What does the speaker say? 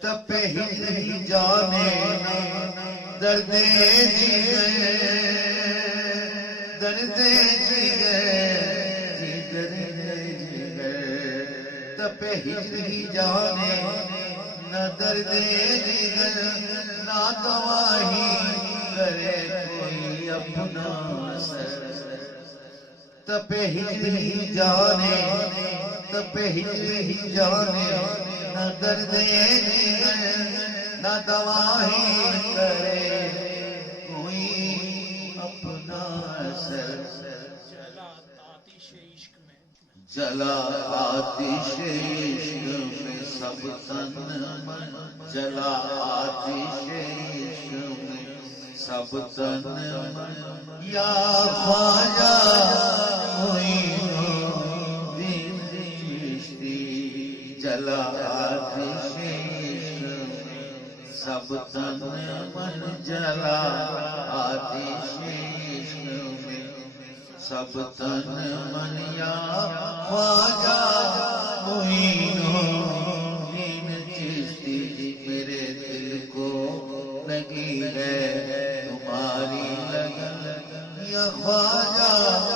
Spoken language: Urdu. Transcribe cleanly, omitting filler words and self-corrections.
تپے ہی جانے درد جگر درد جگر تپے ہی جانے نہ درد جگر نہ گواہی کرے کوئی اپنا سر تپے ہی جانے تپے ہی جانے نہ درد جگر نہ گواہی کرے کوئی اپنا سر جلا آتش عشق میں سب تن من جلا آتش عشق میں سب تن من یا خواجہ معین الدین چشتی جلا آتش عشق میں سب تن من جلا آتش عشق میں سب تن من یا خواجہ معین الدین چشتی میرے دل کو لگی ہے تمہاری لگن یا خواجہ